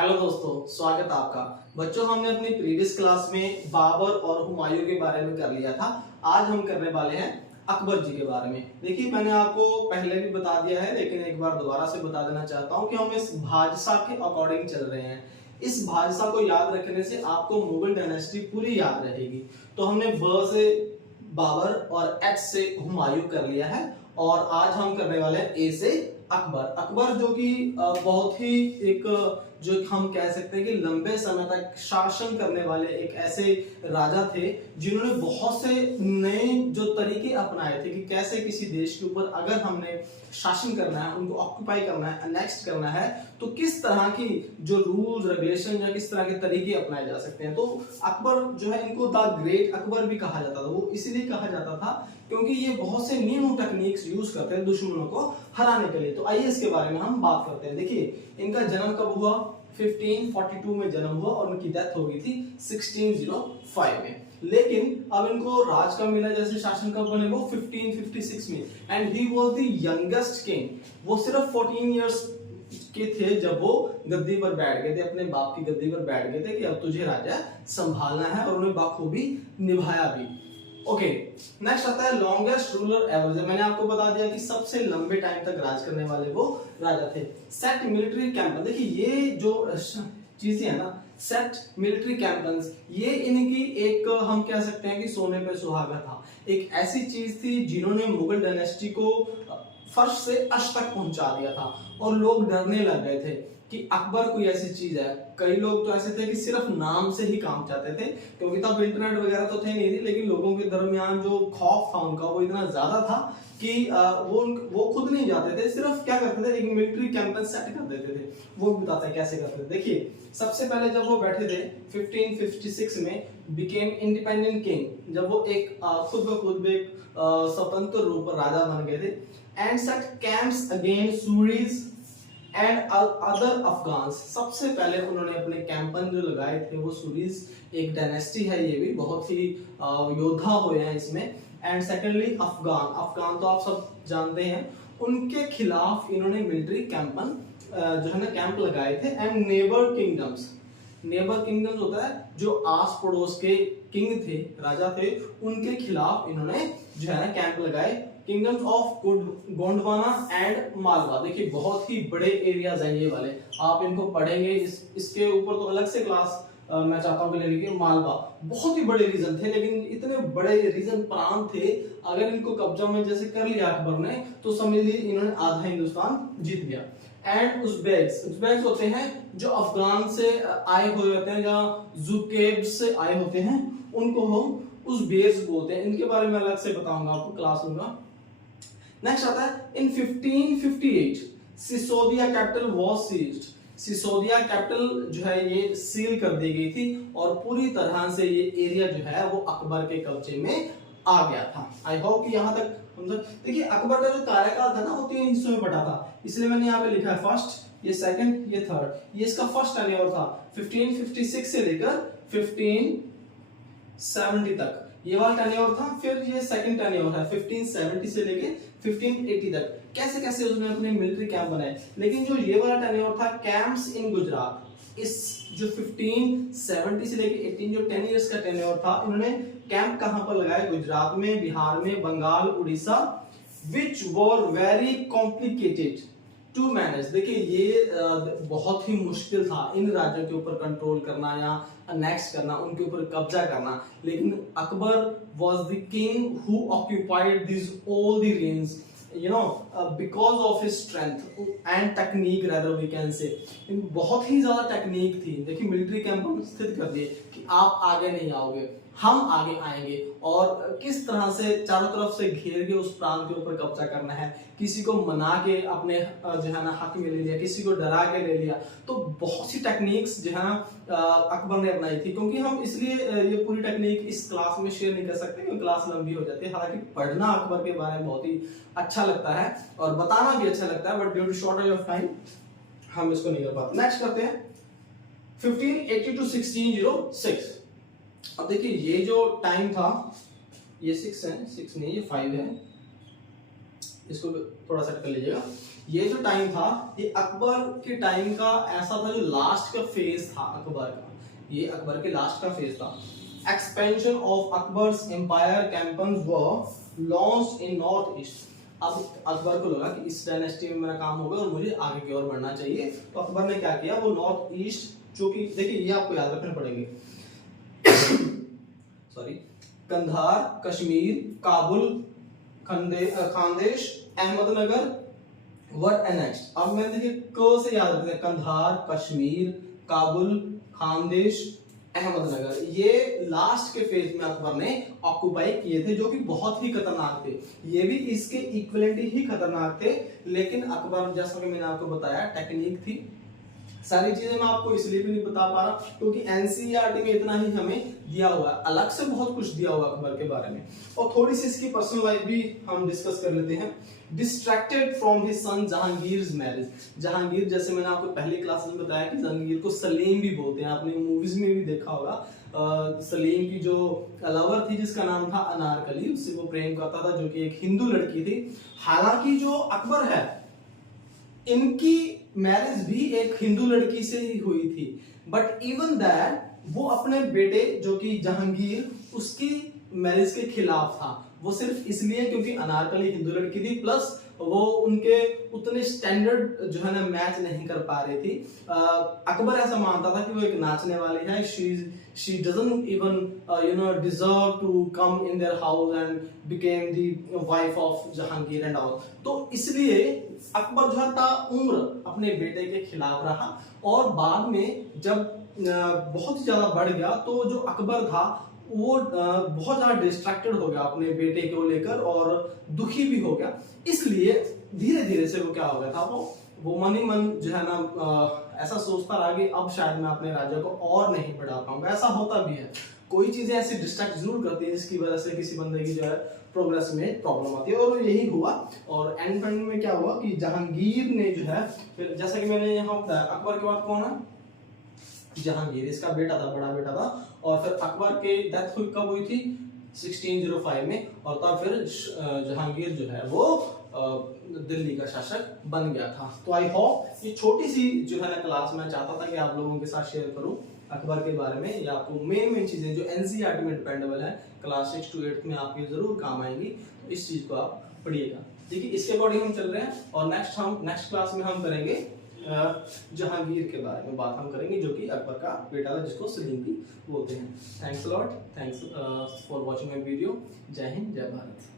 Hello दोस्तों, स्वागत है आपका। बच्चों, हमने अपनी प्रीवियस क्लास में बाबर और हुमायूं के बारे में कर लिया था। आज हम करने वाले हैं अकबर जी के बारे में। देखिए, मैंने आपको पहले भी बता दिया है, लेकिन एक बार दोबारा से बता देना चाहता हूं कि हम इस भाजसा के अकॉर्डिंग चल रहे हैं। इस भाजसा को याद रखने से आपको मुगल डायनेस्टी पूरी याद रहेगी। तो हमने ब से बाबर और एच से हुमायूं कर लिया है, और आज हम करने वाले हैं ए से अकबर। अकबर जो कि बहुत ही एक जो हम कह सकते हैं कि लंबे समय तक शासन करने वाले एक ऐसे राजा थे जिन्होंने बहुत से नए जो तरीके अपनाए थे कि कैसे किसी देश के ऊपर अगर हमने शासन करना है, उनको ऑक्युपाई करना है, अनेक्स्ट करना है, तो किस तरह की जो रूल्स रेगुलेशन या किस तरह के तरीके अपनाए जा सकते हैं। तो अकबर जो है, इनको द ग्रेट अकबर भी कहा जाता था। वो इसलिए कहा जाता था क्योंकि ये बहुत से न्यू टेक्निक्स यूज करते हैं दुश्मनों को हराने के लिए। तो आइए इसके बारे में हम बात करते हैं। देखिए, इनका जन्म कब हुआ? 1542 में जन्म हुआ और उनकी डेथ हो गई थी 1605 में। लेकिन अब इनको राज कब मिला, जैसे शासन कब बने? वो 1556 में। And he was the youngest king. वो सिर्फ 14 इयर्स के थे जब वो गद्दी पर बैठ गए थे, अपने बाप की गद्दी पर बैठ गए थे कि अब तुझे राजा संभालना है, और उन्हें बखूबी निभाया भी। ओके, नेक्स्ट आता है लॉन्गेस्ट रूलर एवर। मैंने आपको बता दिया कि सबसे लंबे टाइम तक राज करने वाले वो राजा थे। Set military camp. देखिए, ये जो चीजें है ना, सेट मिलिट्री कैंपन्स, ये इनकी एक हम कह सकते हैं कि सोने पे सुहागा था। एक ऐसी चीज थी जिन्होंने मुगल डायनेस्टी को फर्श से अर्श तक पहुंचा दिया था, और लोग डरने लग गए थे कि अकबर कोई ऐसी चीज है। कई लोग तो ऐसे थे कि सिर्फ नाम से ही काम चाहते थे, क्योंकि तब इंटरनेट वगैरह तो थे नहीं थी, लेकिन लोगों के दरमियान जो खौफ था उनका वो इतना ज्यादा था कि वो खुद नहीं जाते थे, सिर्फ क्या करते थे, एक मिलिट्री कैंपन सेट कर देते थे। वो बताते हैं कैसे करते थे। देखिए, सबसे पहले जब वो बैठे थे 1556 में, बिकेम इंडिपेंडेंट किंग, जब वो एक खुद ब खुद एक स्वतंत्र रूप राजा बन गए थे। And set camps against Suri's and other Afghans. सबसे पहले उन्होंने अपने कैंपन जो लगाए थे वो सूरीज, एक डायनेस्टी है, ये भी बहुत ही योद्धा हुए हैं इसमें। एंड सेकेंडली अफगान तो आप सब जानते हैं, उनके खिलाफ इन्होंने मिलिट्री कैंपन जो है ना कैंप लगाए थे। एंड नेबर किंगडम्स होता है जो आस पड़ोस के किंग थे, राजा थे, उनके खिलाफ इन्होंने जो है ना कैंप लगाए। Kingdoms of Gondwana and Malwa. देखिए, बहुत ही बड़े एरियाज हैं ये वाले, आप इनको पढ़ेंगे। इसके ऊपर तो अलग से क्लास मैं चाहता हूँ कि ले लीजिए। मालवा बहुत ही बड़े रीजन थे, लेकिन इतने बड़े रीजन प्रांत थे, अगर इनको कब्जा में जैसे कर लिया अकबर ने, तो समझ लीजिए इन्होंने आधा हिंदुस्तान जीत लिया। एंड उज़्बेक्स होते हैं जो अफगान से आए हुए होते हैं, या जुकेब से आए होते हैं, उनको हम उज़्बेक्स बोलते हैं। इनके बारे में अलग से बताऊंगा आपको, क्लास लूंगा। नेक्स्ट आता है in 1558 Sisodia capital was seized. Sisodia capital जो है ये सील कर दी गई थी, और पूरी तरह से ये एरिया जो है वो अकबर के कब्जे में आ गया था। आई होप कि यहाँ तक देखिए, अकबर का जो कार्यकाल था ना वो 3 हिस्सों में बटा था, इसलिए मैंने यहाँ पे लिखा है फर्स्ट, ये सेकंड, ये थर्ड। ये इसका फर्स्ट टेन्योर था 1556 से लेकर 1570 तक, ये वाला टेन्योर था। फिर ये सेकंड टेन्योर है 1570 से लेके 1580 तक। कैसे कैसे उसने अपने मिलिट्री कैंप बनाए। लेकिन जो ये वाला टेन्योर था, कैंप्स इन गुजरात, इस जो 1570 से लेके 18 जो 10 इयर्स का टेन्योर था, इन्होंने कैंप कहां पर लगाए? गुजरात में, बिहार में, Bengal, Orissa, which were very complicated to manage. देखिए, ये बहुत ही मुश्किल था इन राज्यों के ऊपर कंट्रोल करना या अनेक्स करना, उनके ऊपर कब्जा करना। लेकिन Akbar was the king who occupied this all the range, because of his strength and technique, rather we can say। बहुत ही ज्यादा टेक्निक थी। देखिए, मिलिट्री कैंप स्थित कर दिए कि आप आगे नहीं आओगे, हम आगे आएंगे, और किस तरह से चारों तरफ से घेर के उस प्रांत के ऊपर कब्जा करना है। किसी को मना के अपने जो है ना हक में ले लिया, किसी को डरा के ले लिया। तो बहुत सी टेक्निक्स जो है ना अकबर ने अपनाई थी। क्योंकि हम इसलिए ये पूरी टेक्निक इस क्लास में शेयर नहीं कर सकते, क्योंकि क्लास लंबी हो जाती है। हालांकि पढ़ना अकबर के बारे में बहुत ही अच्छा लगता है और बताना भी अच्छा लगता है, but due to shortage of time हम इसको नहीं कर पाते। नेक्स्ट करते हैं 1580 टू 1606। अब देखिए, ये जो टाइम था, ये 6 है, 6 नहीं, ये 5 है, इसको थोड़ा सेट कर लीजिएगा। ये जो टाइम था ये अकबर के टाइम का ऐसा था जो लास्ट का फेज था अकबर का, ये अकबर के लास्ट का फेज था। Expansion of Akbar's empire campaigns were launched in north east. अब अकबर को लगा कि इस डायनेस्टी में मेरा काम होगा और मुझे आगे की ओर बढ़ना चाहिए, तो अकबर ने क्या किया, वो नॉर्थ ईस्ट, जो कि देखिए ये आपको याद रखने पड़ेंगे सॉरी, कंधार, कश्मीर, काबुल, खानदेश, अहमदनगर वर एनेक्स्ड। अब मैंने देखिए क से याद रखते हैं, कंधार, कश्मीर, काबुल, खानदेश, अहमदनगर, ये लास्ट के फेज में अकबर ने ऑक्युपाई किए थे, जो कि बहुत ही खतरनाक थे। ये भी इसके इक्विवेलेंट ही खतरनाक थे, लेकिन अकबर, जैसा कि मैंने आपको बताया, टेक्निक थी। सारी चीजें मैं आपको इसलिए भी नहीं बता पा रहा क्योंकि एनसीईआरटी में इतना ही हमें दिया हुआ है, अलग से बहुत कुछ दिया हुआ अकबर के बारे में। और थोड़ी सी इसकी पर्सनल लाइफ भी हम डिस्कस कर लेते हैं। Distracted from his son Jahangir's marriage. Jahangir, जैसे मैंने आपको पहली क्लास में बताया कि जहांगीर को सलीम भी बोलते हैं, आपने मूवीज में भी देखा होगा। सलीम की जो लवर थी जिसका नाम था अनारकली, उससे वो प्रेम करता था, जो कि एक हिंदू लड़की थी। हालांकि जो अकबर है, इनकी मैरिज भी एक हिंदू लड़की से ही हुई थी, बट इवन दैट वो अपने बेटे जो कि जहांगीर, उसकी मैरिज के खिलाफ था। वो सिर्फ इसलिए क्योंकि अनारकली हिंदू लड़की थी, प्लस वो उनके उतने स्टैंडर्ड जो है ना मैच नहीं कर पा रही थी। अकबर ऐसा मानता था कि वो एक नाचने वाली है, she doesn't even deserve to come in their house and became the wife of Jahangir and all। तो इसलिए अकबर जो था उम्र अपने बेटे के खिलाफ रहा, और बाद में जब बहुत ही ज्यादा बढ़ गया तो जो अकबर था वो बहुत ज्यादा डिस्ट्रैक्टेड हो गया अपने बेटे को लेकर और दुखी भी हो गया। इसलिए धीरे धीरे से वो क्या हो गया था, वो मन ही मन जो है ना ऐसा सोचता रहा कि अब शायद मैं अपने राज्य को और नहीं बढ़ा पाऊंगा। ऐसा होता भी है, कोई चीजें ऐसी डिस्ट्रैक्ट जरूर करती है जिसकी वजह से किसी बंदे की जो है प्रोग्रेस में प्रॉब्लम आती है, और यही हुआ। और एंड में क्या हुआ कि जहांगीर ने जो है, फिर जैसा कि मैंने यहाँ बताया, अकबर के बाद कौन है, जहांगीर, इसका बेटा था, बड़ा बेटा था। और फिर अकबर के डेथ हुई कब हुई थी, 1605 में, और तब फिर जहांगीर जो है वो दिल्ली का शासक बन गया था। तो आई होप ये छोटी सी जो है ना क्लास मैं चाहता था कि आप लोगों के साथ शेयर करूं अकबर के बारे में, या आपको मेन चीजें जो एनसीईआरटी में डिपेंडेबल है, क्लास 6 to 8 में आपके जरूर काम आएंगी, तो इस चीज को आप पढ़िएगा। ठीक है, इसके अकॉर्डिंग हम चल रहे हैं, और नेक्स्ट क्लास में हम करेंगे जहांगीर के बारे में बात हम करेंगे, जो कि अकबर का बेटा था जिसको सलीम भी बोलते हैं। Thanks a lot, thanks for watching my video. जय हिंद, जय भारत।